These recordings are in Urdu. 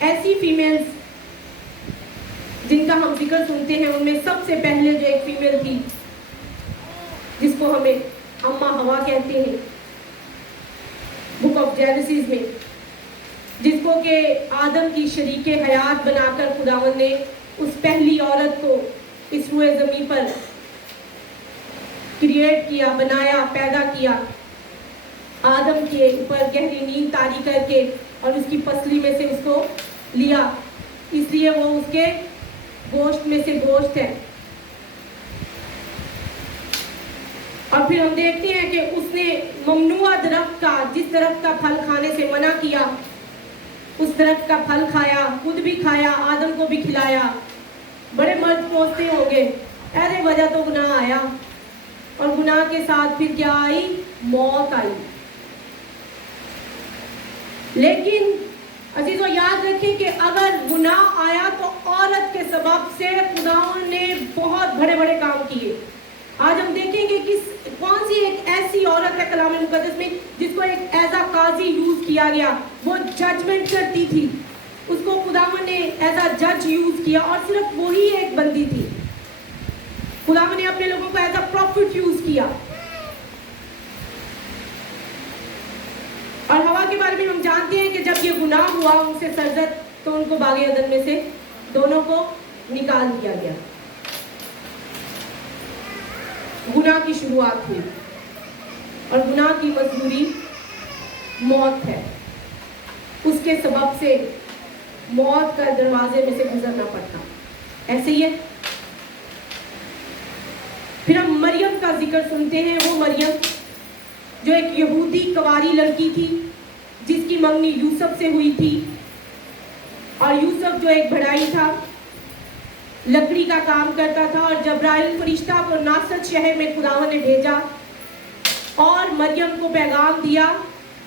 ایسی فیمیلز جن کا ہم ذکر سنتے ہیں ان میں سب سے پہلے جو ایک فیمیل تھی جس کو ہمیں اماں ہوا کہتے ہیں بک آف جینیسس میں، جس کو کہ آدم کی شریک حیات بنا کر خداوند نے اس پہلی عورت کو اس روئے زمین پر کریٹ کیا، بنایا، پیدا کیا، آدم کے اوپر گہری نیند طاری کر کے اور اس کی پسلی میں سے اس کو لیا، اس لیے وہ اس کے گوشت میں سے گوشت ہے۔ اور پھر ہم دیکھتے ہیں کہ اس نے ممنوع درخت کا، جس درخت کا پھل کھانے سے منع کیا، اس درخت کا پھل کھایا، خود بھی کھایا، آدم کو بھی کھلایا۔ بڑے مرد سوچتے ہوں گے ارے وجہ تو گناہ آیا، اور گناہ کے ساتھ پھر کیا آئی؟ موت آئی۔ لیکن عزیزو یاد رکھیں کہ اگر گناہ آیا تو عورت کے سبب سے خداوند نے بہت بڑے بڑے کام کیے۔ آج ہم دیکھیں گے کون سی ایک ایسی عورت ہے کلام مقدس میں جس کو ایک ایز اے قاضی یوز کیا گیا، وہ ججمنٹ کرتی تھی، اس کو خداوند نے ایز اے جج یوز کیا، اور صرف وہی ایک بندی تھی۔ خداوند نے اپنے لوگوں کو ایز اے پروفٹ یوز کیا۔ اور ہوا کے بارے میں ہم جانتے ہیں کہ جب یہ گناہ ہوا ان سے سرزد، تو ان کو باغ عدن میں سے دونوں کو نکال دیا گیا۔ گناہ کی شروعات ہوئی، اور گناہ کی مزدوری موت ہے۔ اس کے سبب سے موت کا دروازے میں سے گزرنا پڑتا۔ ایسے ہی ہے۔ پھر ہم مریم کا ذکر سنتے ہیں، وہ مریم جو ایک یہودی کنواری لڑکی تھی جس کی منگنی یوسف سے ہوئی تھی، اور یوسف جو ایک بڑھائی تھا، لکڑی کا کام کرتا تھا، اور جبرائیل فرشتہ کو ناصرت شہر میں خداوند نے بھیجا اور مریم کو پیغام دیا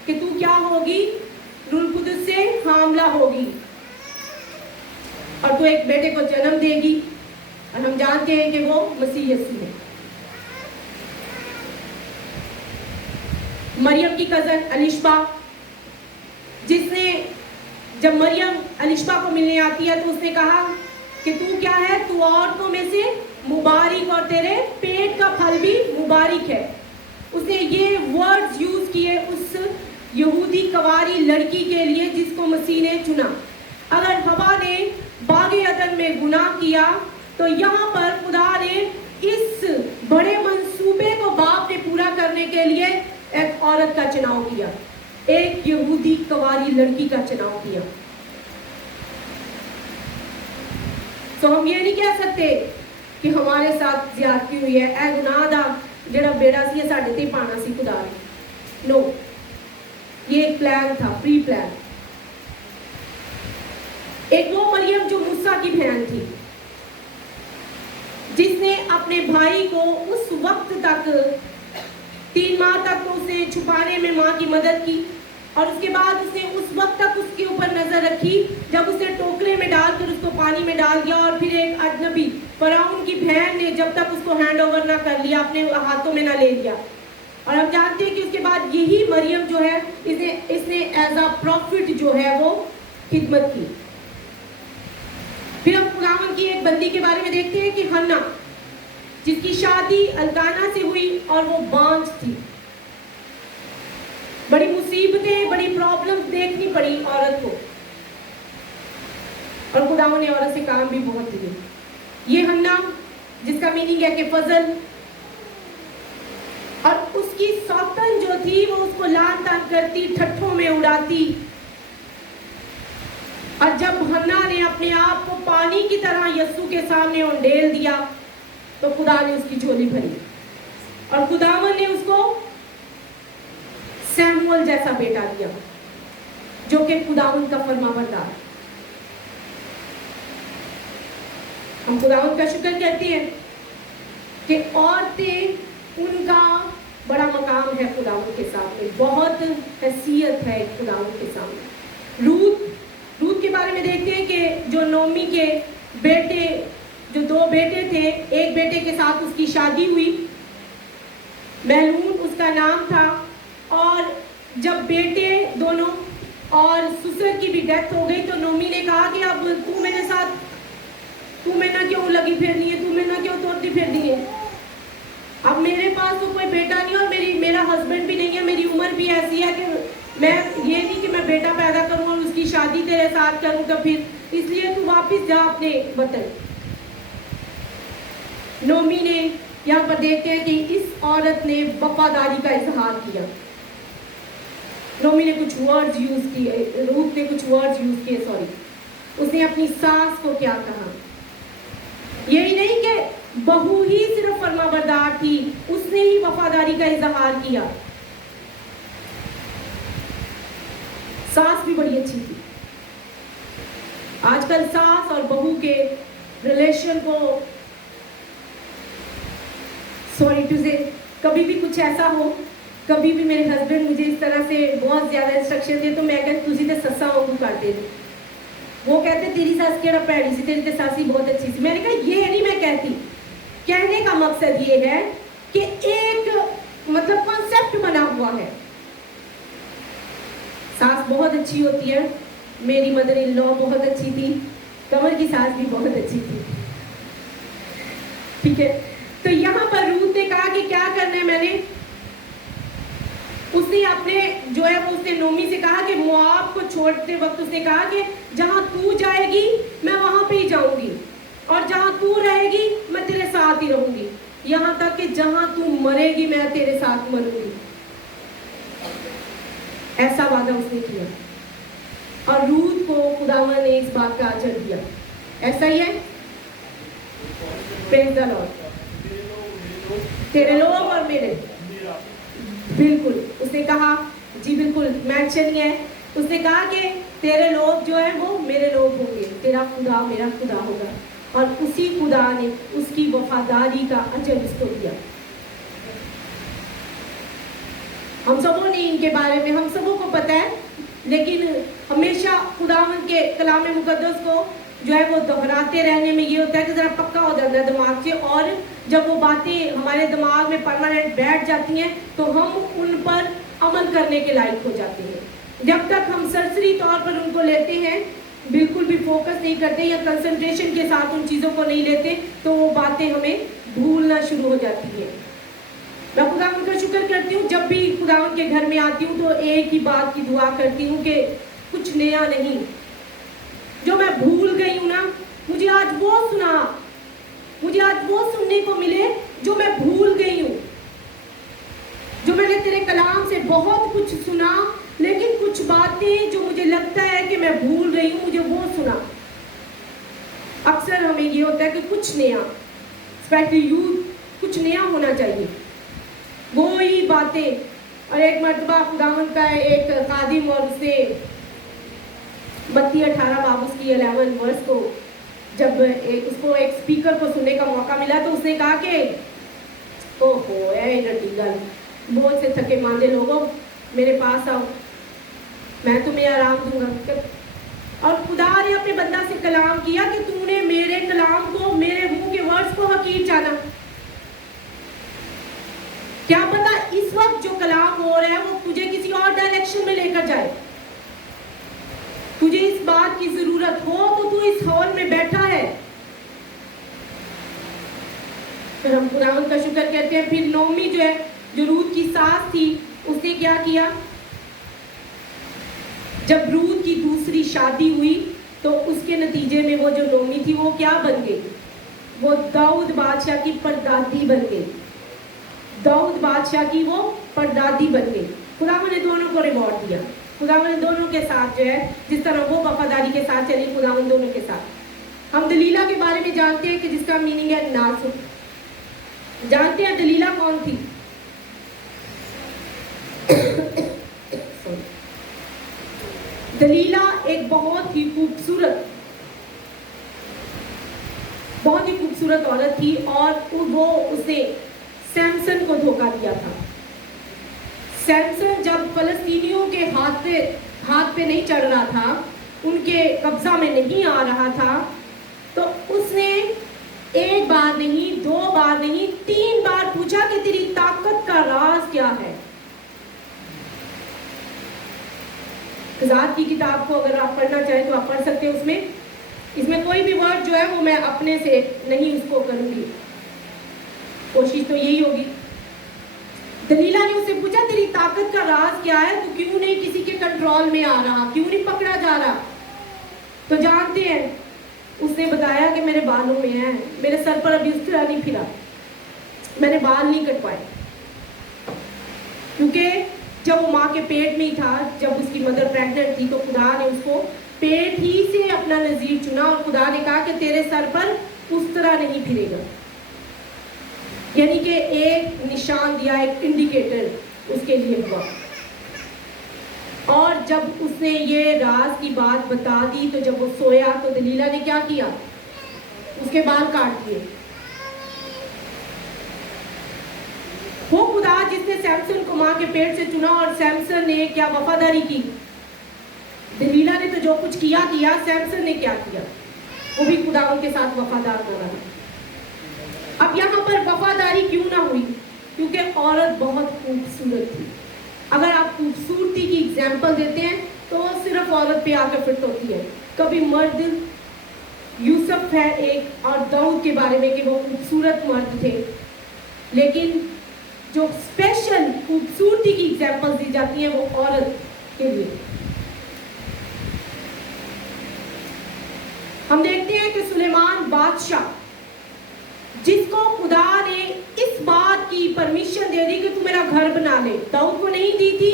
کہ تو کیا ہوگی؟ روح القدس سے حاملہ ہوگی اور تو ایک بیٹے کو جنم دے گی، اور ہم جانتے ہیں کہ وہ مسیح یسوع ہے۔ مریم کی کزن الشبا، جس نے جب مریم الشبا کو ملنے آتی ہے تو اس نے کہا کہ تو کیا ہے؟ تو عورتوں میں سے مبارک، اور تیرے پیٹ کا پھل بھی مبارک ہے۔ اس نے یہ ورڈز یوز کیے اس یہودی کنواری لڑکی کے لیے جس کو مسیح نے چنا۔ اگر ہوا نے باغ عدن میں گناہ کیا تو یہاں پر خدا نے اس بڑے منصوبے کو باپ نے پورا کرنے کے لیے ایک عورت کا چناؤ کیا، ایک یہودی کنواری لڑکی کا چناؤ کیا۔ تو ہم یہ نہیں کہہ سکتے کہ ہمارے ساتھ زیادتی ہوئی ہے، اے گناہ دا جڑا بیڑا سی ساڈے تے پانا سی خدا نے۔ نو، یہ ایک پلان تھا، پری پلان۔ ایک وہ مریم جو موسیٰ کی بہن تھی، جس نے اپنے بھائی کو اس وقت تک 3 ماہ تک تو اسے چھپانے میں ماں کی مدد کی، اور اس کے بعد اس نے اس وقت تک اس کے اوپر نظر رکھی جب اس نے ٹوکرے میں ڈال کر اس کو پانی میں ڈال دیا، اور پھر ایک اجنبی فرعون کی بہن نے جب تک اس کو ہینڈ اوور نہ کر لیا، اپنے ہاتھوں میں نہ لے لیا۔ اور ہم جانتے ہیں کہ اس کے بعد یہی مریم جو ہے اس نے ایز اے پروفٹ جو ہے وہ خدمت کی۔ پھر ہم خداوند کی ایک بندی کے بارے میں دیکھتے ہیں کہ ہنا، جس کی شادی الکانا سے ہوئی اور وہ بانجھ تھی۔ بڑی مصیبتیں، بڑی پرابلم دیکھنی پڑی عورت کو، اور خداوند نے عورت سے کام بھی بہت دیے۔ یہ ہنا جس کا میننگ ہے کہ فضل، اور اس کی سوتن جو تھی وہ اس کو لان تان کرتی، ٹھٹھوں میں اڑاتی، اور جب ہنا نے اپنے آپ کو پانی کی طرح یسوع کے سامنے انڈیل دیا تو خدا نے اس کی جھولی بھری، اور خداوند نے اس کو سیموئل جیسا بیٹا دیا جو کہ خداوند کا فرما بردار۔ ہم خداوند کا شکر کرتے ہیں کہ عورتیں، ان کا بڑا مقام ہے خداوند کے سامنے، بہت حیثیت ہے خداوند کے سامنے۔ رود کے بارے میں دیکھتے ہیں کہ جو نومی کے بیٹے، جو 2 بیٹے تھے، ایک بیٹے کے ساتھ اس کی شادی ہوئی، محلون اس کا نام تھا، اور جب بیٹے دونوں اور سسر کی بھی ڈیتھ ہو گئی تو نومی نے کہا کہ اب تو میرے ساتھ تو میں نہ کیوں لگی پھرنی ہے, تو میں نہ کیوں توڑتی پھرنی ہے. اب میرے پاس تو کوئی بیٹا نہیں اور میرا ہسبینڈ بھی نہیں ہے, میری عمر بھی ایسی ہے کہ میں یہ نہیں کہ میں بیٹا پیدا کروں اور اس کی شادی تیرے ساتھ کروں تو پھر اس لیے تو واپس جا اپنے وطن. نومی نے یہاں پر دیکھتے ہیں کہ اس عورت نے وفاداری کا اظہار کیا. نومی نے کچھ ورڈز یوز کیے, روت نے کچھ ورڈز یوز کیے, اس نے اپنی ساس کو کیا کہا. یہی نہیں کہ بہو ہی صرف فرما بردار تھی, اس نے ہی وفاداری کا اظہار کیا. ساس بھی بڑی اچھی تھی. آج کل ساس اور بہو کے ریلیشن کو کبھی بھی کچھ ایسا ہو, کبھی بھی میرے ہسبینڈ مجھے اس طرح سے بہت زیادہ انسٹرکشن دے تو میں کہتی تجھی تے سسا واگو کرتے تھے. وہ کہتے تیری ساس کیڑا پیڑی سی, تیری تے ساسی بہت اچھی سی. میں نے کہا یہ نہیں میں کہتی, کہنے کا مقصد یہ ہے کہ ایک مطلب کانسیپٹ بنا ہوا ہے. ساس بہت اچھی ہوتی ہے. میری مدر ان لا بہت اچھی تھی, کمر کی ساس بھی بہت اچھی تھی. ٹھیک ہے, تو یہاں پر روت نے کہا کہ کیا کرنا ہے. میں نے اس نے اپنے جو ہے وہ اس نے نومی سے کہا کہ مواب کو چھوڑتے وقت اس نے کہا کہ جہاں تو جائے گی میں وہاں پہ ہی جاؤں گی, اور جہاں تو رہے گی میں تیرے ساتھ ہی رہوں گی, یہاں تک کہ جہاں تو مرے گی میں تیرے ساتھ مروں گی. ایسا وعدہ اس نے کیا اور روت کو خداوند نے اس بات کا اجر دیا. ایسا ہی ہے. پریز دی لارڈ. تیرے لوگ اور میرے, بالکل اس نے کہا جی بالکل مینشن ہے. اس نے کہا کہ تیرے لوگ جو ہیں وہ میرے لوگ ہوں گے, تیرا خدا میرا خدا ہوگا, اور اسی خدا نے اس کی وفاداری کا اجر اس کو دیا. ہم سبوں نے ان کے بارے میں ہم سبوں کو پتہ ہے, لیکن ہمیشہ خداوند کے کلام مقدس کو جو ہے وہ دہراتے رہنے میں یہ ہوتا ہے کہ ذرا پکا ہو جاتا ہے دماغ سے, اور جب وہ باتیں ہمارے دماغ میں پرماننٹ بیٹھ جاتی ہیں تو ہم ان پر عمل کرنے کے لائق ہو جاتے ہیں. جب تک ہم سرسری طور پر ان کو لیتے ہیں, بالکل بھی فوکس نہیں کرتے یا کنسنٹریشن کے ساتھ ان چیزوں کو نہیں لیتے, تو وہ باتیں ہمیں بھولنا شروع ہو جاتی ہیں. میں خداوند کا شکر کرتی ہوں, جب بھی خداوند کے گھر میں آتی ہوں تو ایک ہی بات کی دعا کرتی ہوں کہ کچھ نیا نہیں, جو میں بھول گئی ہوں نا مجھے آج وہ سننے کو ملے جو میں بھول گئی ہوں. جو میں نے تیرے کلام سے بہت کچھ سنا, لیکن کچھ باتیں جو مجھے لگتا ہے کہ میں بھول رہی ہوں, مجھے وہ سنا. اکثر ہمیں یہ ہوتا ہے کہ کچھ نیا, اسپیشلی یوتھ, کچھ نیا ہونا چاہیے, وہی باتیں. اور ایک مرتبہ خداوند کا ایک خادم, اور اس نے 32-18 باب اس کی 11 ورس کو جب اس کو ایک اسپیکر کو سننے کا موقع ملا تو اس نے کہا کہ اوہو اے رٹی گل, بہت سے تھکے ماندے لوگوں میرے پاس آؤ, میں تمہیں آرام دوں گا. اور خدا نے اپنے بندہ سے کلام کیا کہ تو نے میرے کلام کو, میرے منہ کے ورڈز کو حقیر جانا. کیا پتا اس وقت جو کلام ہو رہا ہے وہ تجھے کسی اور ڈائریکشن میں لے کر جائے. تجھے اس بات کی ضرورت ہو تو اس ہال میں بیٹھا ہے. پھر ہم خداوند کا شکر کرتے ہیں. پھر نومی جو ہے, جو روت کی ساس تھی, اس نے کیا کیا, جب روت کی دوسری شادی ہوئی تو اس کے نتیجے میں وہ جو نومی تھی وہ کیا بن گئی, وہ داؤد بادشاہ کی پردادی بن گئی. داؤد بادشاہ کی وہ پردادی بن گئی. خداوند نے دونوں کو ریوارڈ دیا. خداوند نے دونوں کے ساتھ جو ہے جس طرح وہ وفاداری کے ساتھ چلی, خداوند دونوں کے ساتھ. ہم دلیلا کے بارے میں جانتے ہیں کہ جس کا میننگ ہے نازک. جانتے ہیں دلیلا کون تھی؟ دلیلا ایک بہت ہی خوبصورت عورت تھی, اور وہ اس نے سیمسن کو دھوکہ دیا تھا. سیمسن جب فلسطینیوں کے ہاتھ پہ نہیں چڑھ رہا تھا, ان کے قبضہ میں نہیں آ رہا تھا, تو اس نے ایک بار نہیں, 2 بار نہیں, 3 بار پوچھا کہ تیری طاقت کا راز کیا ہے. ذات کی کتاب کو اگر آپ پڑھنا چاہیں تو آپ پڑھ سکتے ہیں. اس میں کوئی بھی ورڈ جو ہے وہ میں اپنے سے نہیں اس کو کروں گی, کوشش تو یہی ہوگی. دلیلہ نے اس سے پوچھا تیری طاقت کا راز کیا ہے, تو کیوں نہیں کسی کے کنٹرول میں آ رہا, کیوں نہیں پکڑا جا رہا؟ تو جانتے ہیں اس نے بتایا کہ میرے بالوں میں ہے, میرے سر پر ابھی اس طرح نہیں پھرا, میں نے بال نہیں کٹوائے. کیونکہ جب وہ ماں کے پیٹ میں ہی تھا, جب اس کی مدر پریگننٹ تھی, تو خدا نے اس کو پیٹ ہی سے اپنا نذیر چنا, اور خدا نے کہا کہ تیرے سر پر اس طرح نہیں پھرے گا. یعنی کہ ایک نشان دیا, ایک انڈیکیٹر اس کے لیے ہوا. اور جب اس نے یہ راز کی بات بتا دی, تو جب وہ سویا تو دلیلہ نے کیا کیا, اس کے بال کاٹ دیے. وہ خدا جس نے سیمسن کو ماں کے پیٹ سے چنا, اور سیمسن نے کیا وفاداری کی. دلیلہ نے تو جو کچھ کیا, سیمسن نے کیا کیا, وہ بھی خدا ان کے ساتھ وفادار ہو رہا. اب یہاں پر وفاداری کیوں نہ ہوئی؟ کیونکہ عورت بہت خوبصورت تھی. اگر آپ خوبصورتی کی اگزامپل دیتے ہیں تو وہ صرف عورت پہ آ کر فٹ ہوتی ہے. کبھی مرد, یوسف ہے ایک, اور داؤد کے بارے میں کہ وہ خوبصورت مرد تھے, لیکن جو اسپیشل خوبصورتی کی اگزامپل دی جاتی ہیں وہ عورت کے لیے. ہم دیکھتے ہیں کہ سلیمان بادشاہ, جس کو خدا نے اس بات کی پرمیشن دے دی کہ تو میرا گھر بنا لے, داؤد کو نہیں دی تھی,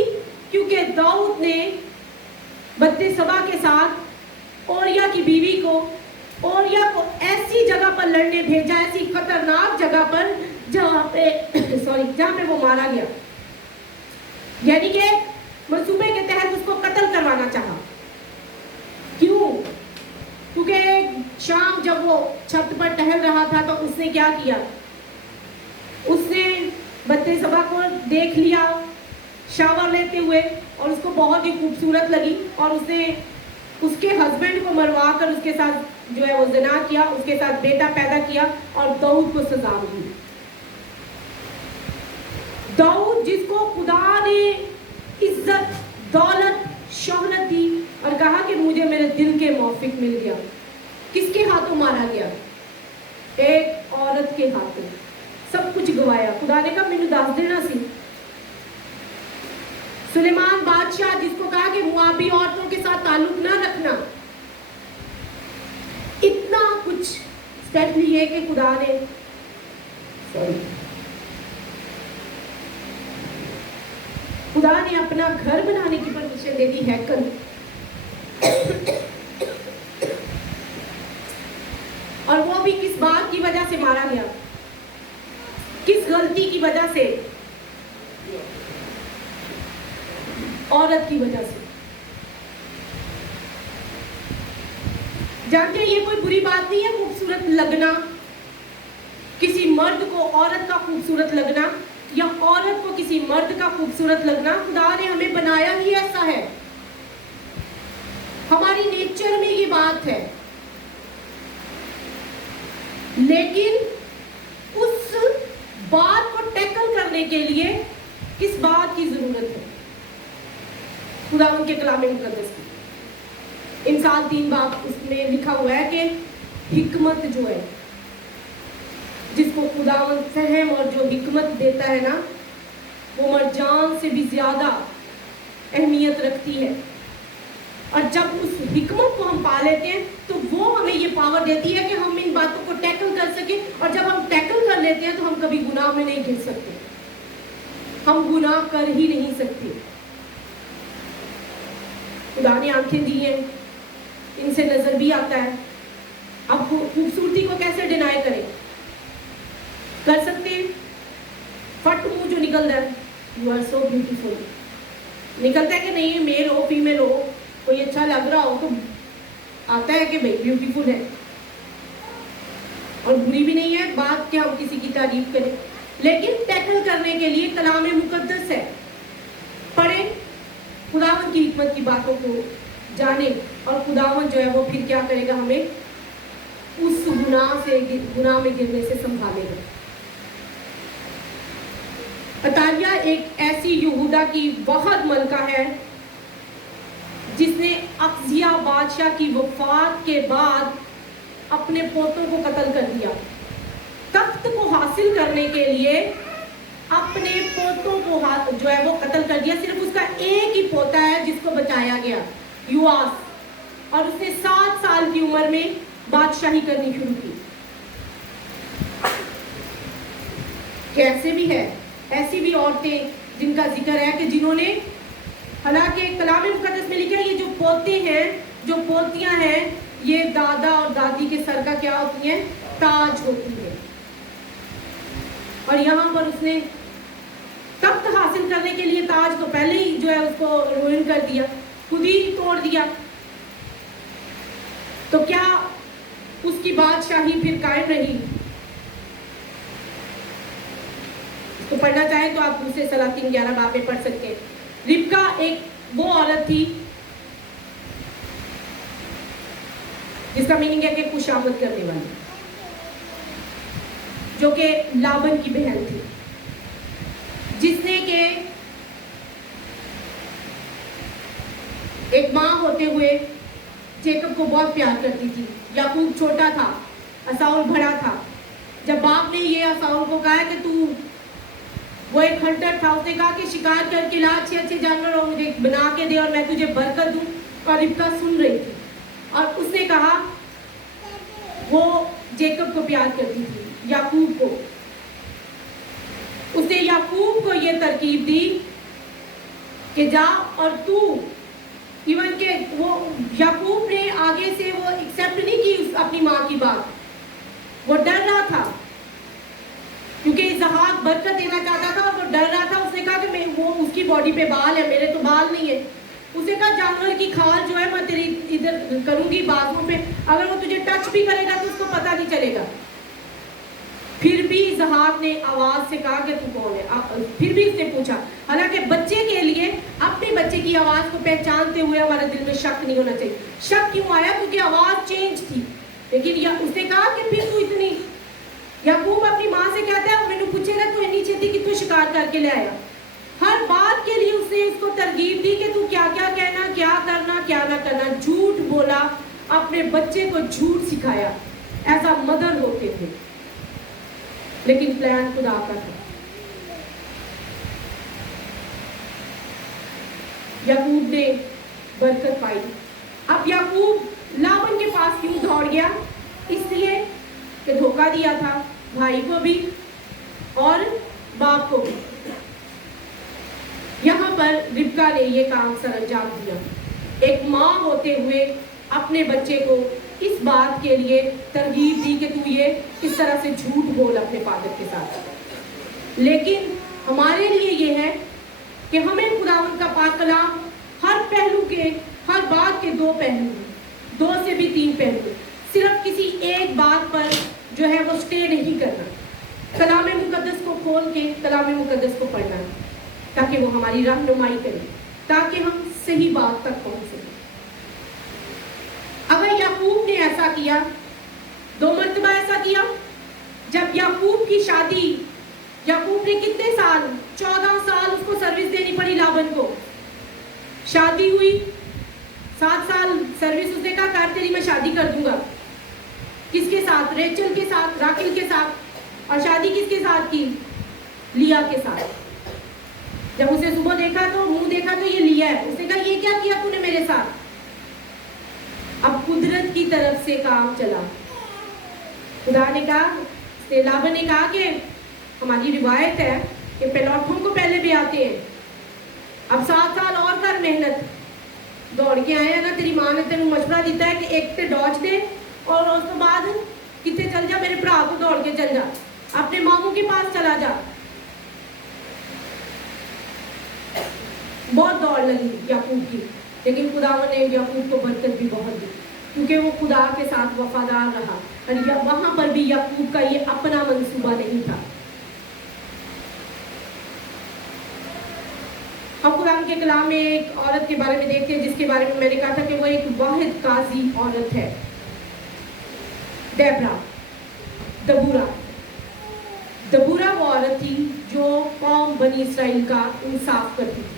کیونکہ داؤد نے بت سبا کے ساتھ اوریا کی بیوی کو, اوریا کو ایسی جگہ پر لڑنے بھیجا, ایسی خطرناک جگہ پر جہاں پہ وہ مارا گیا. یعنی کہ منصوبے کے تحت اس کو قتل کروانا چاہا. کیوں؟ کیونکہ شام جب وہ چھت پر ٹہل رہا تھا تو اس نے کیا کیا, اس نے بت سبا کو دیکھ لیا شاور لیتے ہوئے, اور اس کو بہت ہی خوبصورت لگی, اور اس نے اس کے ہسبینڈ کو مروا کر اس کے ساتھ جو ہے وہ زنا کیا, اس کے ساتھ بیٹا پیدا کیا, اور داؤد کو سزا دی. داؤد جس کو خدا نے عزت, دولت, شہرت دی, اور کہا کہ مجھے میرے دل کے موافق مل گیا, کس کے ہاتھوں مارا گیا؟ ایک عورت کے ہاتھوں. سب کچھ گوایا. خدا نے کہا مجھے دس دینا سی. سلیمان بادشاہ جس کو کہا کہ موابی عورتوں کے ساتھ تعلق نہ رکھنا, اتنا کچھ اسٹیپ لیے کہ خدا نے اپنا گھر بنانے کی پرمیشن دے دی, ہیکل. اور وہ بھی کس بات کی وجہ سے مارا گیا, کس غلطی کی وجہ سے؟ عورت کی وجہ سے. جانتے ہیں یہ کوئی بری بات نہیں ہے خوبصورت لگنا, کسی مرد کو عورت کا خوبصورت لگنا, یا عورت کو کسی مرد کا خوبصورت لگنا. خدا نے ہمیں بنایا ہی ایسا ہے, ہماری نیچر میں یہ بات ہے. لیکن اس بات کو ٹیکل کرنے کے لیے کس بات کی ضرورت ہے؟ خدا ان کے کلام مقدس کی انسان 3 باب اس میں لکھا ہوا ہے کہ حکمت جو ہے, جس کو خدا فہم اور جو حکمت دیتا ہے نا, وہ مرجان سے بھی زیادہ اہمیت رکھتی ہے. اور جب اس حکمت کو ہم پا لیتے ہیں تو وہ ہمیں یہ پاور دیتی ہے کہ ہم ان باتوں کو ٹیکل کر سکیں. اور جب ہم ٹیکل کر لیتے ہیں تو ہم کبھی گناہ میں نہیں گر سکتے, ہم گناہ کر ہی نہیں سکتے. خدا نے آنکھیں دی ہیں, ان سے نظر بھی آتا ہے. اب خوبصورتی کو کیسے ڈینائی کریں؟ کر سکتے ہیں. فٹ منہ جو نکل رہا ہے, یو آر سو بیوٹیفل, نکلتا ہے کہ نہیں, میل ہو فیمیل ہو, کوئی اچھا لگ رہا ہو تو آتا ہے کہ بھائی بیوٹیفل ہے, اور بری بھی نہیں ہے بات کہ ہم کسی کی تعریف کریں. لیکن ٹیکل کرنے کے لیے کلام مقدس ہے, پڑھیں, خداوند کی حکمت کی باتوں کو جانیں, اور خداوند جو ہے وہ پھر کیا کرے گا, ہمیں اس گناہ میں گرنے سے سنبھالے گا. عطالیہ ایک ایسی یہودا کی بہت ملکہ ہے جس نے اقضیہ بادشاہ کی وفات کے بعد اپنے پوتوں کو قتل کر دیا. تخت کو حاصل کرنے کے لیے اپنے پوتوں کو جو ہے وہ قتل کر دیا. صرف اس کا ایک ہی پوتا ہے جس کو بچایا گیا, یواس, اور اس نے 7 سال کی عمر میں بادشاہی کرنی شروع کی. کیسے بھی ہے, ایسی بھی عورتیں جن کا ذکر ہے کہ جنہوں نے, حالانکہ کلام مقدس میں لکھا ہے یہ جو پوتے ہیں, جو پوتیاں ہیں, یہ دادا اور دادی کے سر کا کیا ہوتی ہیں, تاج ہوتی ہے. اور یہاں پر اس نے تخت حاصل کرنے کے لیے تاج کو پہلے ہی جو ہے اس کو روئن کر دیا, خود ہی توڑ دیا. تو کیا اس کی بادشاہی پھر قائم رہی؟ اس کو پڑھنا چاہیں تو آپ دوسرے سلاطین 11 باب میں پڑھ سکتے ہیں. ربکا ایک وہ عورت تھی جس کا میننگ ہے کہ خوشامد کرنے والی, جو کہ لابن کی بہن تھی, جس نے کہ ایک ماں ہوتے ہوئے جیکب کو بہت پیار کرتی تھی. یعقوب چھوٹا تھا, اساؤل بڑا تھا. جب باپ نے یہ اساؤل کو کہا کہ تو, وہ ایک ہنٹر تھا, اس نے کہا کہ شکار کر کے لا اچھے اچھے جانور اور مجھے بنا کے دے اور میں تجھے برکت دوں. اور ربکا سن رہی تھی, اور اس نے کہا, وہ جیکب کو پیار کرتی تھی, یعقوب کو. اس نے یعقوب کو یہ ترکیب دی کہ جا اور تو, ایون کہ وہ یعقوب نے آگے سے وہ ایکسیپٹ نہیں کی اپنی ماں کی بات, وہ ڈر رہا تھا کیونکہ اسحاق برکت دینا چاہتا تھا, اور وہ ڈر رہا تھا. اس نے کہا کہ وہ اس کی باڈی پہ بال ہے, میرے تو بال نہیں ہے. اس نے کہا جانور کی کھال جو ہے میں تیری ادھر کروں گی بازوں پہ, اگر وہ تجھے ٹچ بھی کرے گا تو اس کو پتہ نہیں چلے گا. پھر بھی اسحاق نے آواز سے کہا کہ تو کون ہے. پھر بھی اس نے پوچھا, حالانکہ بچے کے لیے اپنے بچے کی آواز کو پہچانتے ہوئے ہمارے دل میں شک نہیں ہونا چاہیے. شک کیوں آیا؟ کیونکہ آواز چینج تھی. لیکن اس نے کہا کہ پھر تو اتنی, یعقوب اپنی ماں سے کہتا ہے, میں نے پوچھے گا تو نیچے تھی کہ تو شکار کر کے لے آیا. ہر بات کے لیے اس نے اس کو ترغیب دی کہ تو کیا کیا کہنا, کیا کرنا, کیا نہ کرنا. جھوٹ بولا, اپنے بچے کو جھوٹ سکھایا. ایز اے مدر ہوتے تھے, لیکن پلان خدا کا تھا. یعقوب نے برکت پائی. اب یعقوب لابن کے پاس کیوں دوڑ گیا؟ اس لیے کہ دھوکہ دیا تھا بھائی کو بھی اور باپ کو بھی. یہاں پر ربکا نے یہ کام سر انجام دیا. ایک ماں ہوتے ہوئے اپنے بچے کو اس بات کے لیے ترغیب دی کہ تو یہ اس طرح سے جھوٹ بول اپنے فادر کے ساتھ. لیکن ہمارے لیے یہ ہے کہ ہمیں خداوند کا پاک کلام ہر پہلو کے, ہر بات کے 2 پہلو, 2 سے بھی 3 پہلو, صرف کسی ایک بات پر جو ہے وہ سٹے نہیں کرنا. کلام مقدس کو کھول کے کلام مقدس کو پڑھنا تاکہ وہ ہماری رہنمائی کرے, تاکہ ہم صحیح بات تک پہنچ سکیں. اگر یعقوب نے ایسا کیا, 2 مرتبہ ایسا کیا. جب یعقوب کی شادی, یعقوب نے کتنے سال, 14 سال اس کو سروس دینی پڑی لابن کو. شادی ہوئی, 7 سال سروس, اس نے کہا کر تیری میں شادی کر دوں گا. کس کے ساتھ؟ ریچل کے ساتھ, راکیل کے ساتھ. اور شادی کس کے ساتھ کی؟ لیا کے ساتھ. جب اسے صبح دیکھا تو منہ دیکھا تو یہ لیا ہے. اس نے کہا یہ کیا کیا تو نے میرے ساتھ؟ اب قدرت کی طرف سے کام چلا. خدا نے کہا, لابن نے کہا کہ ہماری روایت ہے کہ پلوٹھوں کو پہلے بھی آتے ہیں, اب 7 سال اور کر محنت. دوڑ کے آئے ہیں نا, تیری ماں نے تینوں مشورہ دیتا ہے کہ ایک تے ڈاج دے اور اس کے بعد کتنے چل جا, میرے برا کو دوڑ کے چل جا, اپنے ماموں کے پاس چلا جا. بہت دوڑ لگی یعقوب کی, لیکن خداوند نے یعقوب کو برکت بھی بہت دی کیونکہ وہ خدا کے ساتھ وفادار رہا. اور وہاں پر بھی یعقوب کا یہ اپنا منصوبہ نہیں تھا. ہم قرآن کے کلام میں ایک عورت کے بارے میں دیکھتے ہیں جس کے بارے میں نے کہا تھا کہ وہ ایک واحد قاضی عورت ہے, دبورا. دبورا وہ عورت تھی جو قوم بنی اسرائیل کا انصاف کرتی تھی.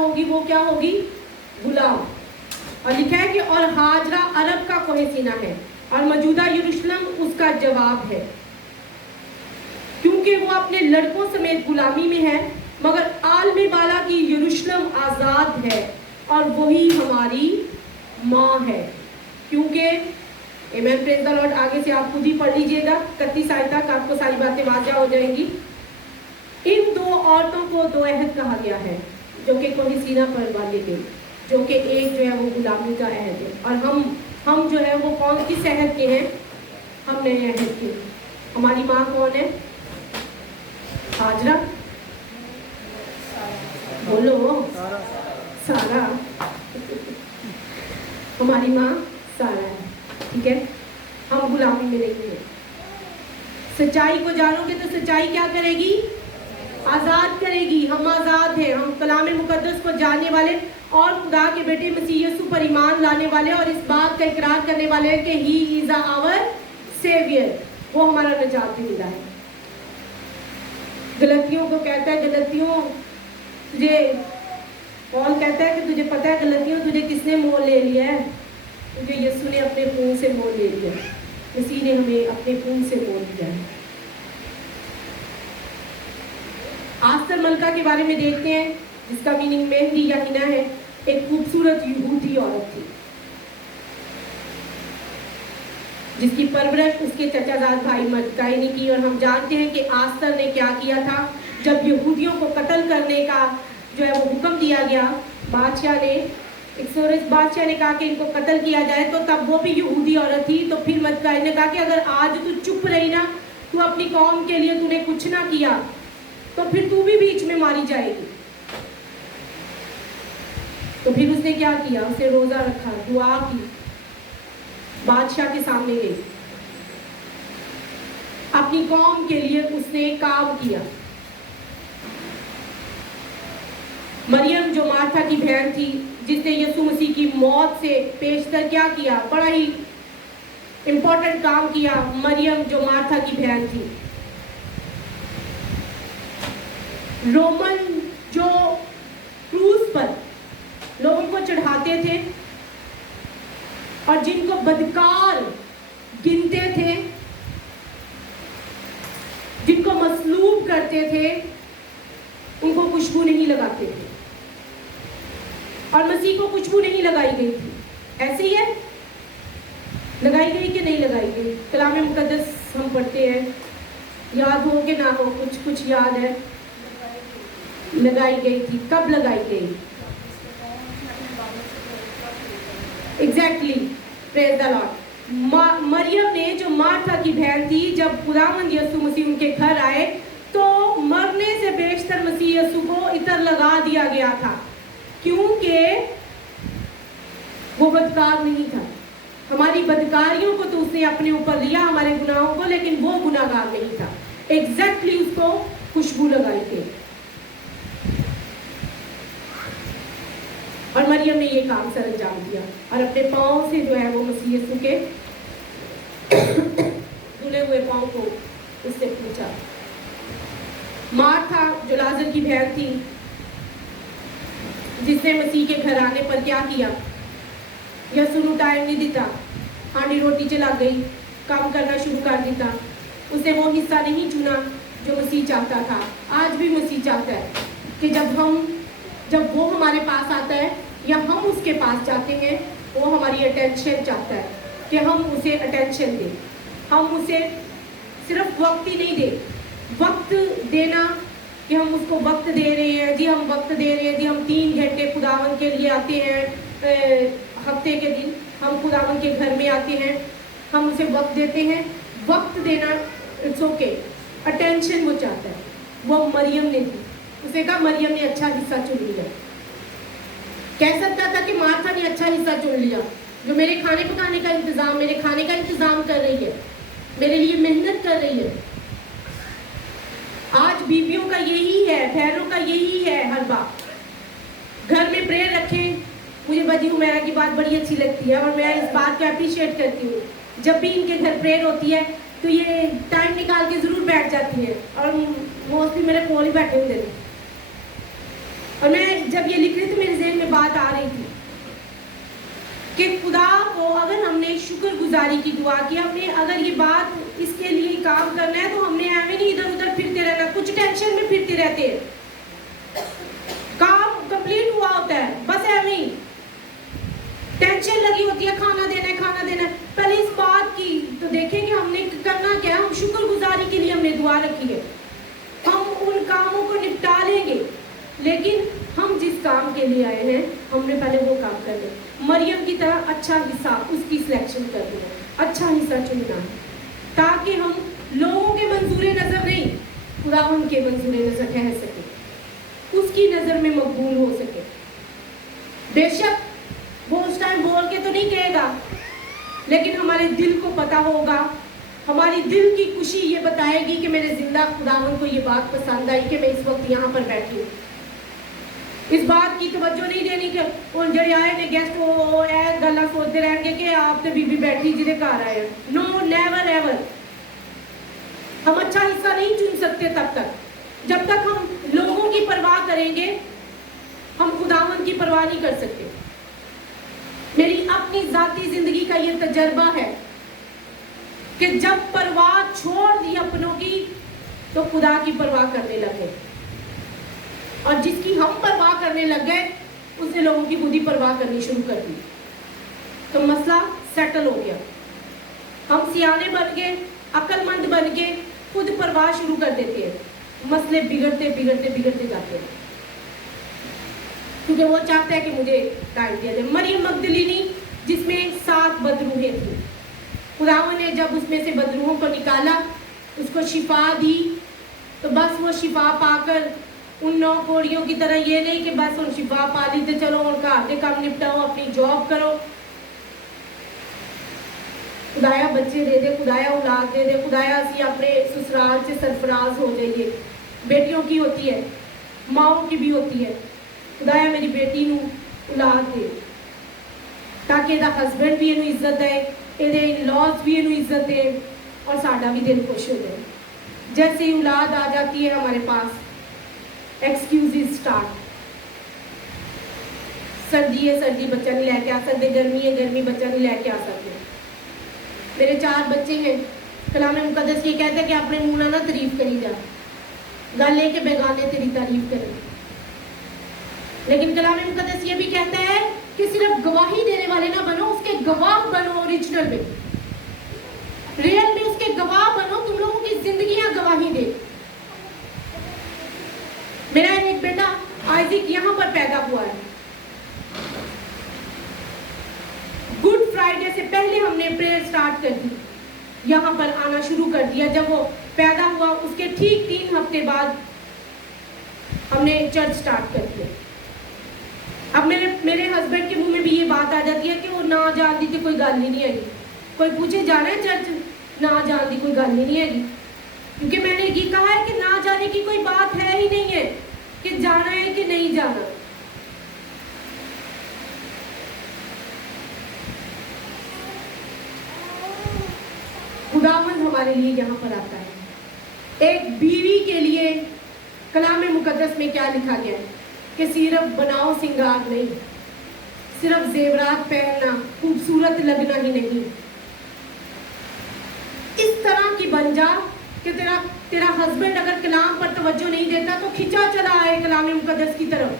ہوگی وہ کیا ہوگی؟ غلام. اور لکھا ہے کہ اور ہاجرہ عرب کا کوہ سینہ ہے اور موجودہ یروشلم اس کا جواب ہے، کیونکہ وہ اپنے لڑکوں سمیت غلامی میں ہے، مگر عالم بالا کی یروشلم آزاد ہے اور وہی ہماری ماں ہے. کیونکہ ایمین، پریز دی لارڈ. آگے سے آپ خود ہی پڑھ لیجئے گا 31 آیت تک، آپ کو ساری باتیں واضح ہو جائیں گی. ان دو عورتوں کو دو عہد کہا گیا ہے جو کہ کوہ سینہ پر والے تھے، جو کہ ایک جو ہے وہ غلامی کا عہد ہے، اور ہم جو ہے وہ کون کس عہد کے ہیں؟ ہم نئے عہد کے. ہماری ماں کون ہے؟ ہاجرہ. بولو سارا. ہماری ماں سارا ہے. ٹھیک ہے، ہم غلامی میں نہیں ہیں. سچائی کو جانو گے تو سچائی کیا کرے گی؟ آزاد کرے گی. ہم آزاد ہیں. ہم کلام مقدس کو جاننے والے اور خدا کے بیٹے مسیح یسوع پر ایمان لانے والے اور اس بات کا اقرار کرنے والے ہیں کہ ہی از آور سیویئر. وہ ہمارا نجات دہندہ ہے. غلطیوں کو کہتا ہے، غلطیوں تجھے، پال کہتا ہے کہ تجھے پتہ ہے غلطیوں تجھے کس نے مول لے لیا ہے؟ کیونکہ یسوع نے اپنے خون سے مول لے لیا. مسیح نے ہمیں اپنے خون سے مول لیا ہے. آستر ملکہ کے بارے میں دیکھتے ہیں، جس کا میننگ مہندی یا حنا ہے. ایک خوبصورت یہودی عورت تھی جس کی پرورش اس کے چچا زاد بھائی مردکائی نے کی. اور ہم جانتے ہیں کہ آستر نے کیا کیا تھا جب یہودیوں کو قتل کرنے کا جو ہے وہ حکم دیا گیا. بادشاہ نے کہا کہ ان کو قتل کیا جائے، تو تب وہ بھی یہودی عورت تھی. تو پھر مردکائی نے کہا کہ اگر آج تو چپ رہی نا، تو اپنی قوم کے لیے تو نے کچھ نہ کیا، تو پھر تو بھی بیچ میں ماری جائے گی. تو پھر اس نے کیا کیا؟ اسے روزہ رکھا، دعا کی، بادشاہ کے سامنے گئی، اپنی قوم کے لیے اس نے کام کیا. مریم جو مارتھا کی بہن تھی، جس نے یسوع مسیح کی موت سے پیشتر کیا کیا، بڑا ہی امپورٹنٹ کام کیا. مریم جو مارتھا کی بہن تھی. رومن جو کروس پر لوگوں کو چڑھاتے تھے اور جن کو بدکار گنتے تھے، جن کو مصلوب کرتے تھے، ان کو خوشبو نہیں لگاتے تھے. اور مسیح کو خوشبو نہیں لگائی گئی تھی. ایسے ہی ہے، لگائی گئی کہ نہیں لگائی گئی؟ کلام مقدس ہم پڑھتے ہیں، یاد ہو کہ نہ ہو، کچھ یاد ہے. لگائی گئی تھی. کب لگائی گئی؟ ایگزیکٹلی، پریز دی لارڈ. مریم نے جو مارتھا کی بہن تھی، جب خداوند یسوع مسیح ان کے گھر آئے تو مرنے سے بیشتر مسیح یسوع کو عطر لگا دیا گیا تھا، کیونکہ وہ بدکار نہیں تھا. ہماری بدکاریوں کو تو اس نے اپنے اوپر لیا، ہمارے گناہوں کو، لیکن وہ گناہگار نہیں تھا. ایگزیکٹلی اس کو خوشبو لگائی تھی. اور مریم نے یہ کام سر انجام دیا اور اپنے پاؤں سے جو ہے وہ مسیح یسوع کے دھلے ہوئے پاؤں کو اس سے پوچھا. مارتھا جو لازر کی بہن تھی، جس نے مسیح کے گھر آنے پر کیا کیا؟ یسوع کو ٹائم نہیں دیتا، ہانڈی روٹی چلا گئی، کام کرنا شروع کر دیتا. اس نے وہ حصہ نہیں چنا جو مسیح چاہتا تھا. آج بھی مسیح چاہتا ہے کہ جب وہ ہمارے پاس آتا ہے یا ہم اس کے پاس جاتے ہیں، وہ ہماری اٹینشن چاہتا ہے کہ ہم اسے اٹینشن دیں. ہم اسے صرف وقت ہی نہیں دیں. وقت دینا کہ ہم اس کو وقت دے رہے ہیں، جی ہم وقت دے رہے ہیں، جی ہم 3 گھنٹے خداوند کے لیے آتے ہیں، ہفتے کے دن ہم خداوند کے گھر میں آتے ہیں، ہم اسے وقت دیتے ہیں. وقت دینا اٹس اوکے. اٹینشن وہ چاہتا ہے. وہ مریم نے دی. اسے کہا مریم نے اچھا حصہ چن لیا. کہہ سکتا تھا کہ مارتھا نے اچھا حصہ چن لیا، جو میرے کھانے پکانے کا انتظام، میرے کھانے کا انتظام کر رہی ہے، میرے لیے محنت کر رہی ہے. آج بیویوں کا یہی ہے، بہنوں کا یہی ہے ہر بات. گھر میں پریئر رکھیں. مجھے بدی حمیرہ کی بات بڑی اچھی لگتی ہے اور میں اس بات کو اپریشیٹ کرتی ہوں. جب بھی ان کے گھر پریئر ہوتی ہے تو یہ ٹائم نکال کے ضرور بیٹھ جاتی ہے اور موسٹلی میرے کول ہی بیٹھے ہوتے ہیں. اور میں جب یہ لکھ رہی تھی میرے ذہن میں بات آ رہی تھی کہ خدا کو اگر ہم نے شکر گزاری کی دعا کی، ہم نے اگر یہ بات اس کے لیے کام کرنا ہے تو ہم نے ایویں نہیں ادھر ادھر پھرتے رہنا، کچھ ٹینشن میں پھرتے رہتے ہیں، کام کمپلیٹ ہوا ہوتا ہے بس ایویں ہی ٹینشن لگی ہوتی ہے، کھانا دینا ہے کھانا دینا ہے۔ پہلے اس بات کی تو دیکھیں کہ ہم نے کرنا کیا ہے، ہم شکر گزاری کے لیے ہم نے دعا رکھی ہے، ہم ان کاموں کو نپٹا لیں گے، لیکن ہم جس کام کے لیے آئے ہیں ہم نے پہلے وہ کام کر لیں۔ مریم کی طرح اچھا حصہ اس کی سلیکشن کرنی ہے، اچھا حصہ چننا ہے، تاکہ ہم لوگوں کے منظور نظر نہیں، خدا ان کے منظور نظر ٹھہر سکے، اس کی نظر میں مقبول ہو سکے۔ بے شک وہ اس ٹائم بول کے تو نہیں کہے گا، لیکن ہمارے دل کو پتا ہوگا، ہماری دل کی خوشی یہ بتائے گی کہ میرے زندہ خداوند کو یہ بات پسند آئی کہ میں اس وقت یہاں پر بیٹھی ہوں۔ اس بات کی توجہ نہیں دینی کہ وہ جڑے آئے نے گیسٹ وہ گلا سوچتے رہیں گے کہ آپ تو بی بی بیٹھی جہاں گھر آئے۔ نو نیور ایور، ہم اچھا حصہ نہیں چن سکتے تب تک جب تک ہم لوگوں کی پرواہ کریں گے، ہم خداوند کی پرواہ نہیں کر سکتے۔ میری اپنی ذاتی زندگی کا یہ تجربہ ہے کہ جب پرواہ چھوڑ دی اپنوں کی تو خدا کی پرواہ کرنے لگے، اور جس کی ہم پرواہ کرنے لگ گئے اس نے لوگوں کی خود ہی پرواہ کرنی شروع کر دی، تو مسئلہ سیٹل ہو گیا۔ ہم سیانے بن گئے، عقل مند بن گئے، خود پرواہ شروع کر دیتے ہیں، مسئلے بگڑتے بگڑتے بگڑتے جاتے ہیں، کیونکہ وہ چاہتا ہے کہ مجھے ٹائم دیا جائے۔ مریم مگدلینی جس میں 7 بدروحیں تھیں، خداوند نے جب اس میں سے بدروحوں کو نکالا، اس کو شفا دی، تو بس وہ شفا پا کر ان 9 کوڑیوں کی طرح یہ نہیں کہ بس ان شفا پا لی تو چلو ان کا آگے کام نپٹاؤ، اپنی جاب کرو، خدایا بچے دے دے، خدایا اولاد دے دے، خدایا اسی اپنے سسرال سے سرفراز ہو جائیے۔ بیٹیوں کی ہوتی ہے، ماؤں کی بھی ہوتی ہے، خدایا میری بیٹی نو اولاد دے تاکہ یہ ہسبینڈ بھی یہ عزت دے، یہ لاس بھی یہ عزت دے، اور ساڈا بھی دل خوش ہو جائے۔ جیسے ہی اولاد آ جاتی ہے ہمارے پاس، ایکسکیوزز اسٹارٹ، سردی ہے سردی بچہ نہیں لے کے آ سکتے، گرمی ہے گرمی بچہ نہیں لے کے آ سکتے۔ میرے 4 بچے ہیں، کلام مقدس یہ کہتے ہیں کہ اپنے منہ نہ تعریف کری جا، گل لے کے بیگانے تیری تعریف کریں، لیکن کلام مقدس یہ بھی کہتا ہے کہ صرف گواہی دینے والے نہ بنو، اس کے گواہ بنو، اوریجنل میں ریئل میں اس کے گواہ بنو، تم لوگوں کی زندگیاں گواہی دے۔ میرا ایک بیٹا آئزک یہاں پر پیدا ہوا ہے، گڈ فرائیڈے سے پہلے ہم نے پریئر سٹارٹ کر دی، یہاں پر آنا شروع کر دیا۔ جب وہ پیدا ہوا اس کے ٹھیک 3 ہفتے بعد ہم نے چرچ سٹارٹ کر دیا۔ اب میرے ہسبینڈ کے منہ میں بھی یہ بات آ جاتی ہے کہ وہ نہ جان دی تھی کوئی گل ہی نہیں ہے گی، کوئی پوچھے جانا ہے چرچ، نہ جان دی کوئی گل ہی نہیں ہے گی، کیونکہ میں نے یہ کہا ہے کہ نہ جانے کی کوئی بات ہے ہی نہیں ہے کہ جانا ہے کہ نہیں جانا۔ خداوند ہمارے لیے یہاں پر آتا ہے۔ ایک بیوی کے لیے کلام مقدس میں کیا لکھا گیا ہے کہ صرف بناؤ سنگار نہیں، صرف زیورات پہننا، خوبصورت لگنا ہی نہیں، اس طرح کی بن جا کہ تیرا ہسبینڈ اگر کلام پر توجہ نہیں دیتا تو کھچا چلا آئے کلام مقدس کی طرف۔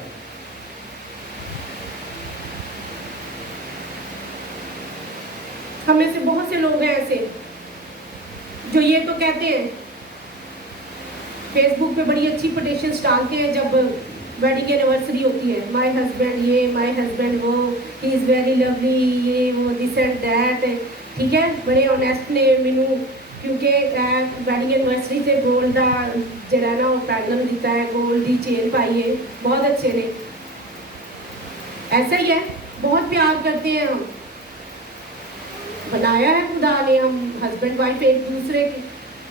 ہمیں سے بہت سے لوگ ہیں ایسے جو یہ تو کہتے ہیں، فیس بک پہ بڑی اچھی پٹیشنز ڈالتے ہیں جب ویڈنگ اینیورسری ہوتی ہے، مائی ہسبینڈ یہ، مائی ہسبینڈ وہ، ہی از ویری لولی، یہ وہ دس اینڈ دیٹ، ٹھیک ہے، بڑے آنیسٹ نے مینو کیونکہ ویڈنگ اینیورسری سے گولڈ کا جڑا نا وہ پینڈلم دیتا ہے، گولڈ کی چین پائی ہے، بہت اچھے نے، ایسا ہی ہے، بہت پیار کرتے ہیں ہم، بنایا ہے خدا نے، ہم ہسبینڈ وائف ایک دوسرے کی۔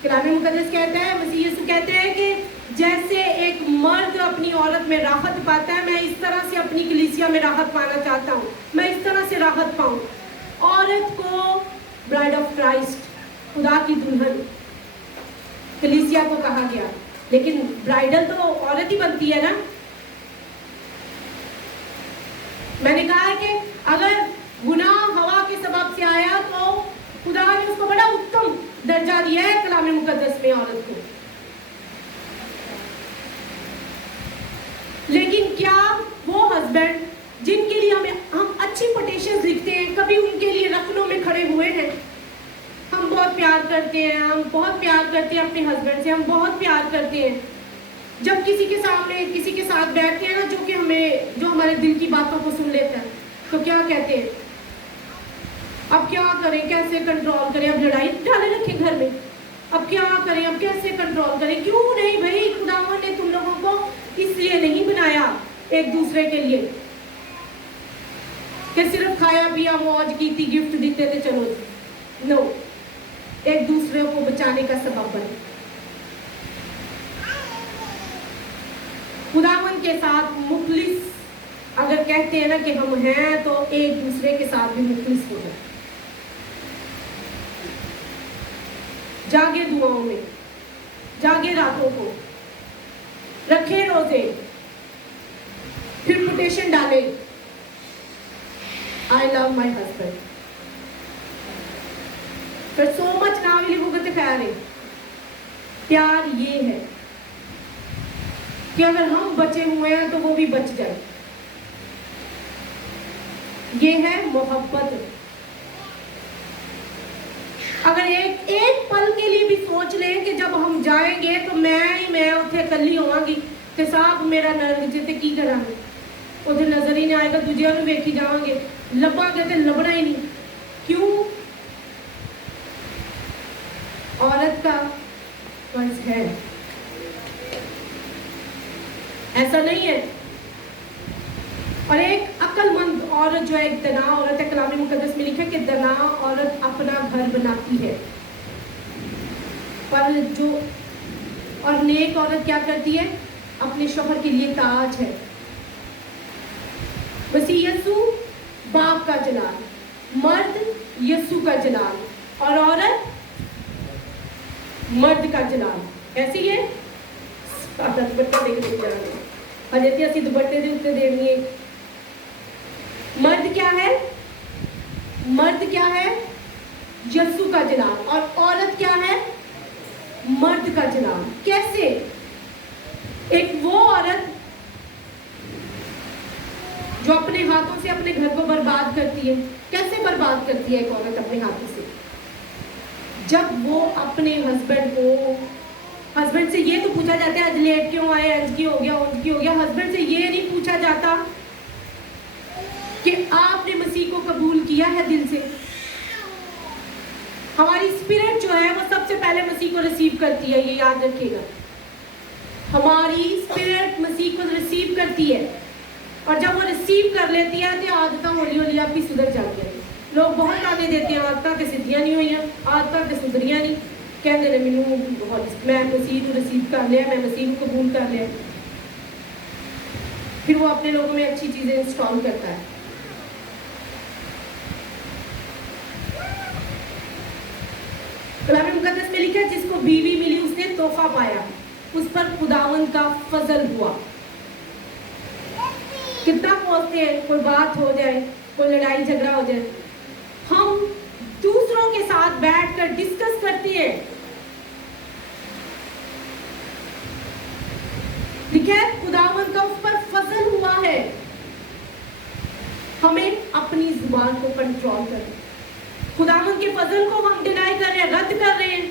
کلام مقدس کہتا ہے، مسیح یسوع کہتے ہیں کہ جیسے ایک مرد اپنی عورت میں راحت پاتا ہے، میں اس طرح سے اپنی کلیسیا میں راحت پانا چاہتا ہوں، میں اس طرح سے راحت پاؤں۔ عورت کو برائڈ آف کرائسٹ، خدا کی دلہن کلیسیا کو کہا گیا، لیکن برائڈل تو عورت ہی بنتی ہے نا، میں نے کہا ہے کہ اگر گناہ ہوا کے سبب سے آیا تو خدا نے اس کو بڑا اتم درجہ دیا ہے کلام مقدس میں عورت کو. لیکن کیا وہ ہسبینڈ جن کے لیے ہم اچھی پٹیشنز لکھتے ہیں, کبھی ان کے لیے رکنوں میں کھڑے ہوئے ہیں؟ ہم بہت پیار کرتے ہیں, ہم بہت پیار کرتے ہیں اپنے ہسبینڈ سے, ہم بہت پیار کرتے ہیں. جب کسی کے سامنے کسی کے ساتھ بیٹھتے ہیں نا جو ہمارے دل کی باتوں کو سن لیتا ہے, تو کیا کہتے ہیں, اب کیا کریں, کیسے کنٹرول کریں, اب لڑائی ڈالے رکھیں گھر میں, اب کیا کریں, اب کیسے کنٹرول کریں. کیوں نہیں بھائی, خداوند نے تم لوگوں کو اس لیے نہیں بنایا ایک دوسرے کے لیے کہ صرف کھایا پیا موج کی تھی, گفٹ دیتے تھے, چلو جی. نو, ایک دوسرے کو بچانے کا سبب بنے. خداوند کے ساتھ مخلص اگر کہتے ہیں نا کہ ہم ہیں, تو ایک دوسرے کے ساتھ بھی مخلص ہو جائے. جاگے دعاؤں میں, جاگے راتوں کو, رکھے روزے, پھر پٹیشن ڈالے, I love my husband. پھر so much ناولی بھگت خیرے. پیار یہ ہے کہ اگر ہم بچے ہوئے ہیں تو وہ بھی بچ جائے. یہ ہے محبت. اگر ایک پل کے لیے بھی سوچ لیں کہ جب ہم جائیں گے تو میں اتنے کلی ہوا گی تے صاحب میرا نرگ جتے کی کرا گے, ادھر نظر ہی نہیں آئے گا, دوجے نوں ویکھی جاواں گے, لبا گے تے لبنا ہی نہیں. کیوں؟ عورت کا فرض ہے, ایسا نہیں ہے. اور ایک عقل مند عورت جو ہے, ایک دنا عورت ہے, کلام مقدس میں لکھا کہ دنا عورت اپنا گھر بناتی ہے, اور نیک عورت کیا کرتی ہے, اپنے شوہر کے لیے تاج ہے. مسیح یسوع باپ کا جلال, مرد یسوع کا جلال, اور عورت مرد کا جلال. ایسے ہی ہے. دوپٹہ دیکھ جا رہے حجتی اسی دوپٹے دے اتنے دینی ہے. مرد کیا ہے, مرد کیا ہے, یسوع کا جلال, اور عورت کیا ہے, مرد کا جلال. کیسے؟ ایک وہ عورت جو اپنے ہاتھوں سے اپنے گھر کو برباد کرتی ہے. کیسے برباد کرتی ہے ایک عورت اپنے ہاتھوں سے؟ جب وہ اپنے ہسبینڈ سے یہ تو پوچھا جاتا ہے آج لیٹ کیوں آئے, آج کی ہو گیا, آج کی ہو گیا. ہسبینڈ سے یہ نہیں پوچھا جاتا کہ آپ نے مسیح کو قبول کیا ہے دل سے. ہماری اسپرٹ جو ہے وہ سب سے پہلے مسیح کو ریسیو کرتی ہے, یہ یاد رکھیے گا. ہماری اسپرٹ مسیح کو ریسیو کرتی ہے, اور جب وہ ریسیو کر لیتی ہے تو عادتیں ہولی ہولی آپ کی سدھر جاتی ہیں. لوگ بہت آنے دیتے ہیں, عادتیں تے سدھیاں نہیں ہوئی, عادتیں تے سدھریاں نہیں. کہتے ہیں میں مسیح کو ریسیو کر لیا, میں مسیح کو قبول کر لیا. پھر وہ اپنے لوگوں میں اچھی چیزیں انسٹال کرتا ہے. کلام مقدس میں لکھا ہے جس کو بیوی ملی اس نے تحفہ پایا, اس پر خداوند کا فضل ہوا. کتنا پہنچتے ہیں, کوئی بات ہو جائے, کوئی لڑائی جھگڑا ہو جائے, ہم دوسروں کے ساتھ بیٹھ کر ڈسکس کرتے ہیں. لکھا ہے خداوند کا اس پر فضل ہوا ہے. ہمیں اپنی زبان کو کنٹرول کریں. خداوند کے فضل کو ہم ڈینائی کر رہے ہیں, رد کر رہے ہیں.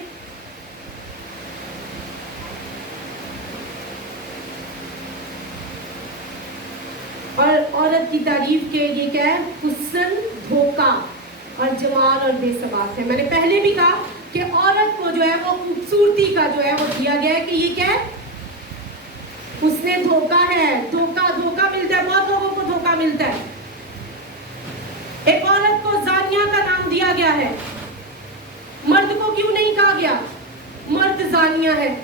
اور عورت کی تعریف کے یہ کیا ہے, حسن, دھوکہ اور جمال اور بے ثبات ہے. میں نے پہلے بھی کہا کہ عورت کو جو ہے وہ خوبصورتی کا جو ہے وہ دیا گیا ہے کہ یہ کیا ہے, اس نے دھوکہ ہے. دھوکہ ملتا ہے, بہت لوگوں کو دھوکہ ملتا ہے. ایک عورت کو زانیہ کا نام دیا گیا ہے. مرد کو کیوں نہیں کہا گیا مرد زانیہ ہے؟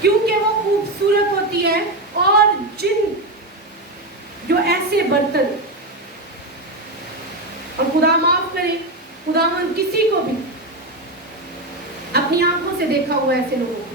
کیونکہ وہ خوبصورت ہوتی ہے. اور جو ایسے برتن, اور خدا معاف کرے, خداوند کسی کو بھی اپنی آنکھوں سے دیکھا ہوا ایسے لوگوں کو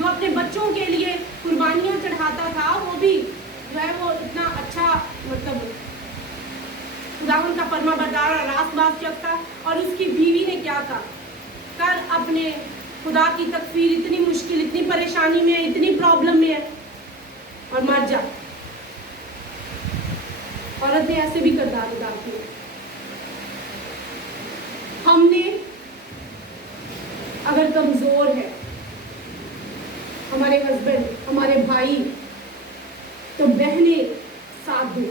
جو اپنے بچوں کے لیے قربانیاں چڑھاتا تھا، وہ بھی جو ہے وہ اتنا اچھا مطلب خداوند کا فرما بردار اور راست باز شخص تھا. اور اس کی بیوی نے کیا کہا، کر اپنے خدا کی تکفیر، اتنی مشکل، اتنی پریشانی میں ہے، اتنی پرابلم میں ہے، اور مر جا. عورت نے ایسے بھی کردار ادا کیے. ہم نے اگر کمزور ہے ہمارے ہسبینڈ، ہمارے بھائی، تو بہنیں ساتھ دو.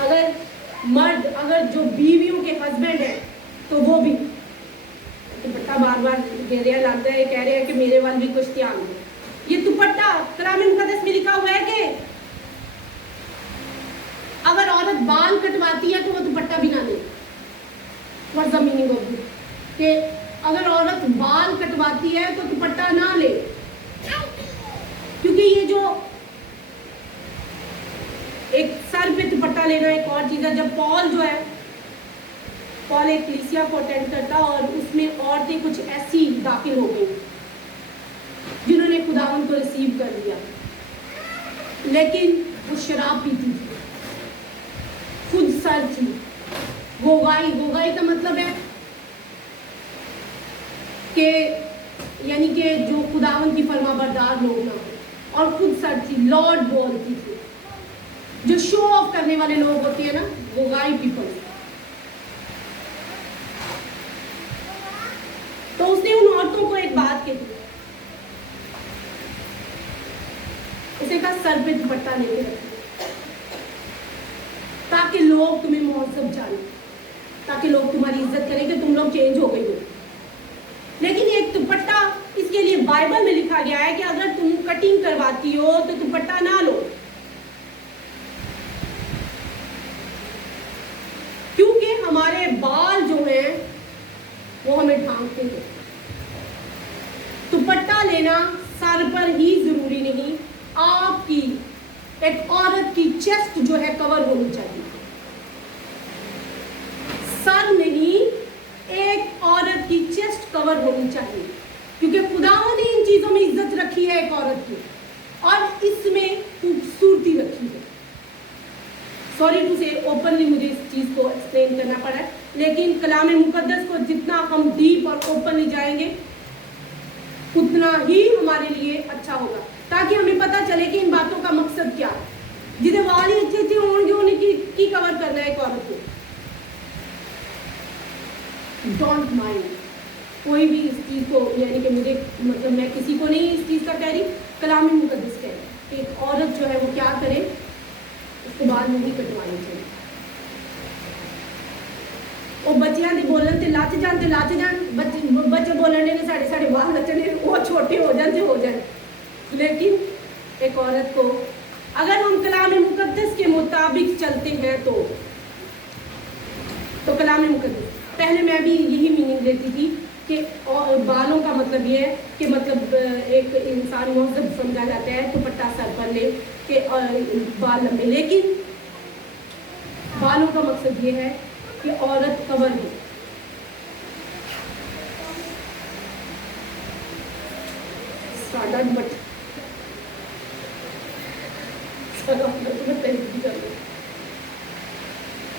اگر مرد، اگر جو بیویوں کے ہسبینڈ ہیں تو وہ بھی دوپٹہ بار بار گھیریا لاتا ہے، کہہ رہے ہیں کہ میرے وال بھی کچھ دھیان دو. یہ دوپٹہ کلام مقدس میں لکھا ہوا ہے کہ اگر عورت بال کٹواتی ہے تو وہ دوپٹہ بھی نہ لے. What's the meaning of this؟ کہ اگر عورت بال کٹواتی ہے تو دوپٹہ نہ لے، کیونکہ یہ جو ایک سر پہ دوپٹہ لینا ایک اور چیز ہے. جب پال ایک کلیسیا کو اٹینڈ کرتا اور اس میں عورتیں کچھ ایسی داخل ہو گئی جنہوں نے خداوند کو ریسیو کر لیا، لیکن وہ شراب پیتی تھی، خود سر تھی، گوگائی کا مطلب ہے کہ یعنی کہ جو خداوند کی فرما بردار لوگ نہ ہو، اور خود سر تھی، لارڈ بولتی تھی. جو شو آف کرنے والے لوگ ہوتے ہیں نا، گوگائی پیپل. تو اس نے ان عورتوں کو ایک بات کہی، اسے کہا سر پہ دوپٹہ لے کے رکھو تاکہ لوگ تمہیں مہذب جانیں، تاکہ لوگ تمہاری عزت کریں کہ تم لوگ چینج ہو گئی ہو. لیکن ایک دوپٹہ اس کے لیے بائبل میں لکھا گیا ہے کہ اگر تم کٹنگ کرواتی ہو تو دوپٹہ نہ لو، کیونکہ ہمارے بال جو ہیں وہ ہمیں ڈھانکتے ہیں. دوپٹہ لینا سر پر ہی ضروری نہیں، آپ کی ایک عورت کی چیسٹ جو ہے کور ہونی چاہیے. سر نہیں، ایک عورت کی چیسٹ کور ہونی چاہیے، کیونکہ خداوند نے ان چیزوں میں عزت رکھی ہے ایک عورت کی، اور اس میں خوبصورتی رکھی ہے. سوری ٹو سے اوپنلی مجھے اس چیز کو ایکسپلین کرنا پڑا ہے، لیکن کلام مقدس کو جتنا ہم ڈیپ اور اوپنلی جائیں گے اتنا ہی ہمارے لیے اچھا ہوگا، تاکہ ہمیں پتہ چلے کہ ان باتوں کا مقصد کیا ہے. جنہیں وال ہی اچھے اچھے ہوں گے انہیں کی کور کرنا ہے ایک عورت کو. ڈونٹ مائنڈ کوئی بھی اس چیز کو، یعنی کہ مجھے مطلب میں کسی کو نہیں اس چیز کا کہہ رہی، کلام مقدس کہہ رہی کہ ایک عورت جو ہے وہ کیا کرے، اس کو بال نہیں کٹوانے چاہیے. وہ بچیاں دے بولن تے لچ جان بچے بولنے کہ ساڑے بال نچنے وہ چھوٹے ہو جان. لیکن ایک عورت کو اگر ہم کلام مقدس کے مطابق چلتے ہیں تو کلام مقدس، پہلے میں بھی یہی میننگ لیتی تھی کہ بالوں کا مطلب یہ ہے کہ مطلب ایک انسان مہذب سمجھا جاتا ہے دوپٹہ سر پر لے کہ بال لمبے، لیکن بالوں کا مقصد یہ ہے کہ عورت کور ہو.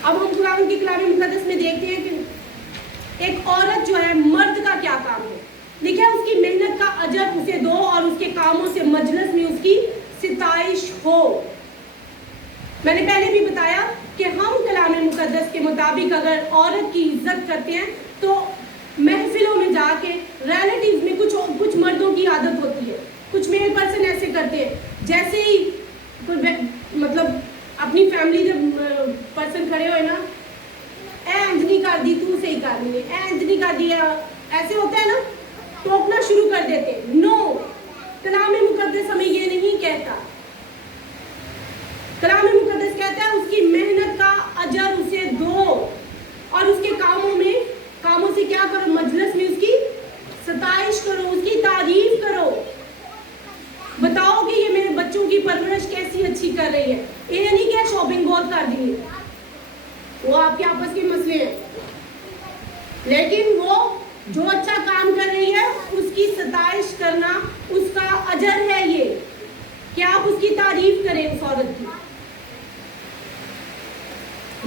اب ہم قرآن کی کلام مقدس میں دیکھتے ہیں کہ ایک عورت جو ہے مرد کا کیا کام ہے. لکھا اس کی محنت کا اجر اسے دو اور اس کے کاموں سے مجلس میں اس کی ستائش ہو. میں نے پہلے بھی بتایا کہ ہم کلام مقدس کے مطابق اگر عورت کی عزت کرتے ہیں تو محفلوں میں جا کے ریلیٹیوز میں کچھ مردوں کی عادت ہوتی ہے، کچھ میل پرسن ایسے کرتے ہیں، جیسے ہی مطلب اپنی فیملی کے پرسن کھڑے ہوئے نا، اے انجنی کر دی تو صحیح کر لی، اے انجنی کر دیا، ایسے ہوتا ہے نا، ٹوکنا شروع کر دیتے. نو، کلام مقدس ہمیں یہ نہیں کہتا. کلام مقدس کہتا ہے اس کی محنت کا اجر اسے دو اور اس کے کاموں سے کیا کرو، مجلس میں اس کی ستائش کرو، اس کی تعریف کرو، بتاؤ کہ یہ میرے بچوں کی پرورش کیسی اچھی کر رہی ہے. یہ نہیں کہ شاپنگ بہت کر دی ہے، وہ آپ کے آپس کے مسئلے ہیں، لیکن وہ جو اچھا کام کر رہی ہے اس کی ستائش ستائش کرنا اس کا اجر ہے یہ کہ آپ اس کی تعریف کریں اس عورت کی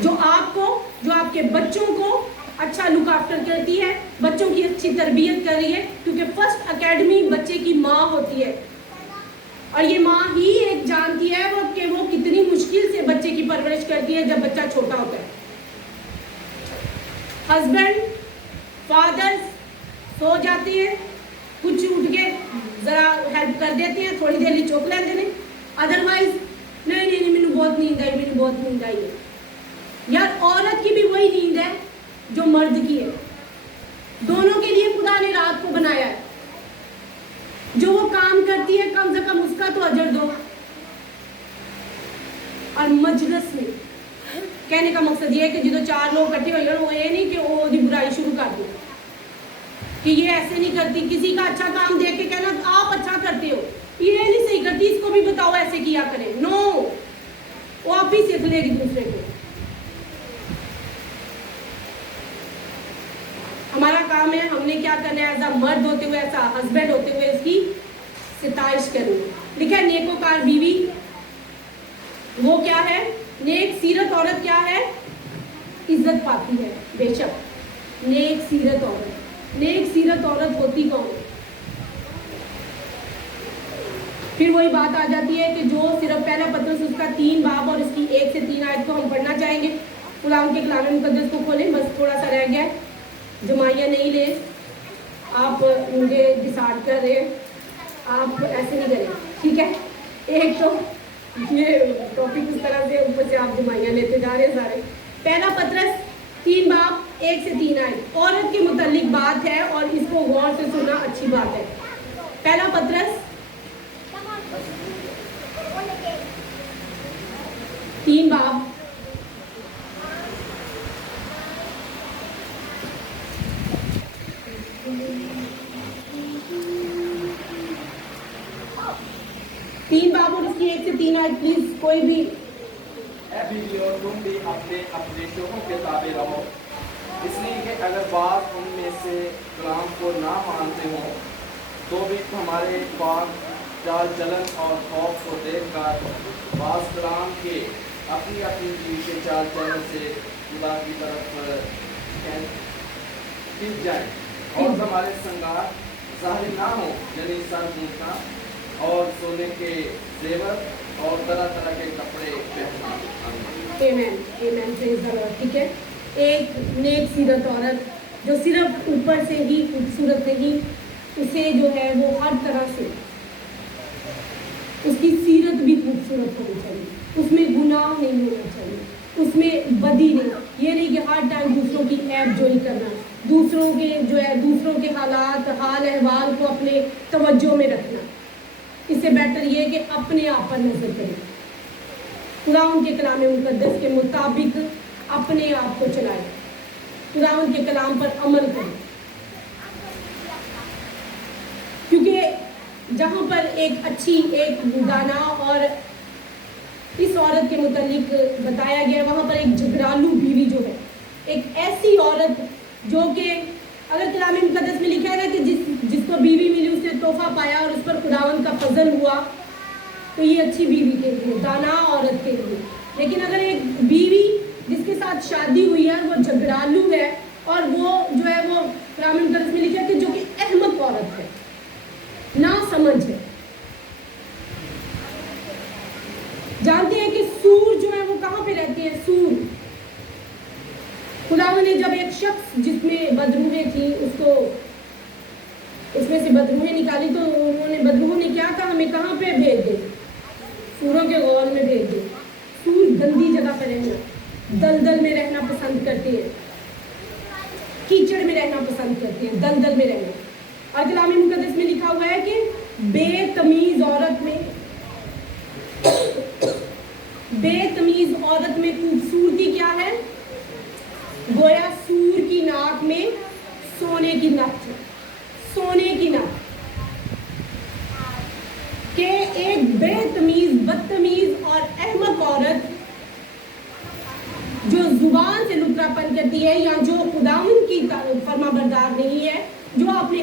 جو آپ کو جو آپ کے بچوں کو اچھا لک آفٹر کرتی ہے, بچوں کی اچھی تربیت کر رہی ہے, کیونکہ فرسٹ اکیڈمی بچے کی ماں ہوتی ہے اور یہ ماں ہی ایک جانتی ہے کہ وہ کتنی مشکل سے بچے کی پرورش کرتی ہے جب بچہ چھوٹا ہوتا ہے. ہسبینڈ فادر سو جاتے ہیں, کچھ اٹھ کے ذرا ہیلپ کر دیتے ہیں, تھوڑی دیر لی چوک لیتے ہیں, ادروائز نہیں مینوں بہت نیند آئی ہے. یار عورت کی بھی وہی نیند ہے جو مرد کی ہے, دونوں کے لیے خدا نے رات کو بنایا ہے. جو وہ کام کرتی ہے کم سے کم اس کا تو اجر دو. اور مجلس میں کہنے کا مقصد یہ ہے کہ جدو چار لوگ اکٹھے ہوئے وہ یہ نہیں کہ وہ دی برائی شروع کر دیں کہ یہ ایسے نہیں کرتی, کسی کا اچھا کام دیکھ کے کہنا آپ اچھا کرتے ہو, یہ نہیں صحیح کرتی, اس کو بھی بتاؤ ایسے کیا کرے. نو, وہ آپ ہی سیکھ لے گی دوسرے کو. ہمارا کام ہے, ہم نے کیا کرنا ہے, ایسا مرد ہوتے ہوئے, ایسا ہسبینڈ ہوتے ہوئے اس کی ستائش کرنی. لکھا ہے نیکوکار بیوی وہ کیا ہے, نیک سیرت عورت کیا ہے, عزت پاتی ہے. بے شک نیک سیرت عورت ہوتی کون ہے؟ پھر وہی بات آ جاتی ہے کہ جو صرف پہلا پطرس اس کا 3 باب اور اس کی 1 سے 3 آیت کو ہم پڑھنا چاہیں گے. قرآن کے کلام مقدس کو کھولیں, بس تھوڑا سا رہ گیا ہے, جمائیاں نہیں لے, آپ مجھے ڈسائڈ کر رہے ہیں, آپ ایسے نہیں کریں, ٹھیک ہے. ایک تو یہ ٹاپک اس طرح سے اوپر سے آپ جمائیاں لیتے جا رہے ہیں سارے. پہلا پطرس 3 باب 1 سے 3 آیت عورت کے متعلق بات ہے اور اس کو غور سے سننا اچھی بات ہے. پہلا پطرس 3 باب 3 باب اور اس کی 1 سے 3 آیت پلیز کوئی بھی. اے بیویوں تم بھی اپنے شوہروں کے تابع رہو, اس لیے کہ اگر بعض ان میں سے کلام کو نہ مانتے ہوں تو بھی تمہارے پاک چال چلن اور خوف کو دیکھ کر بعض کلام کے اپنی بیوی کے چال چلن سے خدا کی طرف کھینچ جائیں اور تمہارے سنگار ظاہر نہ ہو, یعنی سر موچنا اور سونے کے زیور اور طرح طرح کے کپڑے پہننا. آمین آمین, پریز دی لارڈ. ٹھیک ہے, ایک نیک سیرت عورت جو صرف اوپر سے ہی خوبصورت نہیں, اسے جو ہے وہ ہر طرح سے اس کی سیرت بھی خوبصورت ہونی چاہیے, اس میں گناہ نہیں ہونا چاہیے, اس میں بدی نہیں. یہ نہیں کہ ہر ٹائم دوسروں کی عیب جوئی کرنا, دوسروں کے جو ہے دوسروں کے حالات حال احوال کو اپنے توجہ میں رکھنا. اس سے بہتر یہ کہ اپنے آپ پر نظر کریں, خداوند کے کلام مقدس کے مطابق اپنے آپ کو چلائیں, خداوند کے کلام پر عمل کریں. کیونکہ جہاں پر ایک اچھی ایک دانا اور اس عورت کے متعلق بتایا گیا, وہاں پر ایک جھگڑالو بیوی جو ہے, ایک ایسی عورت جو کہ اگر کلام مقدس میں لکھا ہے نا کہ جس کو بیوی ملی اس نے تحفہ پایا اور اس پر خداوند کا فضل ہوا, تو یہ اچھی بیوی کے لیے, دانا عورت کے لیے. لیکن اگر ایک بیوی جس کے ساتھ شادی ہوئی ہے وہ جھگڑالو ہے اور وہ جو ہے وہ کلام مقدس میں لکھا ہے کہ جو کہ احمق عورت ہے, نا سمجھ ہے. جانتے ہیں کہ سور جو ہے وہ کہاں پہ رہتے ہیں؟ سور. خداوند نے جب ایک شخص جس میں بدروہیں تھیں اس میں سے بدروہیں نکالی تو بدروہوں نے کیا کہا, ہمیں کہاں پہ بھیج دے, سوروں کے غول میں بھیج دے. سور گندی جگہ پہ رہنا, دلدل میں رہنا پسند کرتے ہیں, کیچڑ میں رہنا پسند کرتے ہیں, دلدل میں رہنا. اور کلام مقدس میں لکھا ہوا ہے کہ بے تمیز عورت میں خوبصورتی کیا ہے؟ گویا سور کی ناک میں سونے کی نک ہے, سونے کی نک. کہ ایک بے تمیز, بدتمیز اور احمق عورت جو زبان سے لطراپن کرتی ہے یا جو خداوند کی فرما بردار نہیں ہے, جو اپنے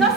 10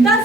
10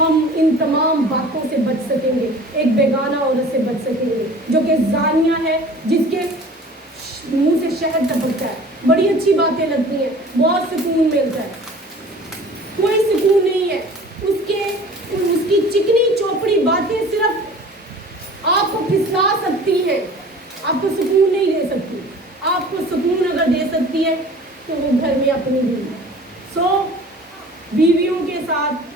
ہم ان تمام باتوں سے بچ سکیں گے، ایک بیگانہ عورت سے بچ سکیں گے جو کہ زانیہ ہے، جس کے منہ سے شہد ٹپکتا ہے. بڑی اچھی باتیں لگتی ہیں، بہت سکون ملتا ہے. کوئی سکون نہیں ہے اس کی چکنی چوپڑی باتیں صرف آپ کو پھسلا سکتی ہیں، آپ کو سکون نہیں دے سکتی. آپ کو سکون اگر دے سکتی ہے تو وہ گھر میں اپنی بیوی. سو بیویوں کے ساتھ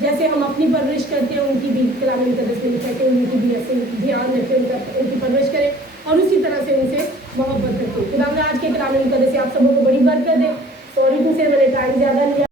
جیسے ہم اپنی پرورش کرتے ہیں، ان کی بھی کلام مقدس میں لکھا ہے کہ ان کی بھی ایسے دھیان رکھیں، ان کی پرورش کریں اور اسی طرح سے ان سے محبت رکھیں. خدا آج کے کلام مقدس سے آپ سبوں کو بڑی برکت دے. سوری تم سے میں نے ٹائم زیادہ لیا.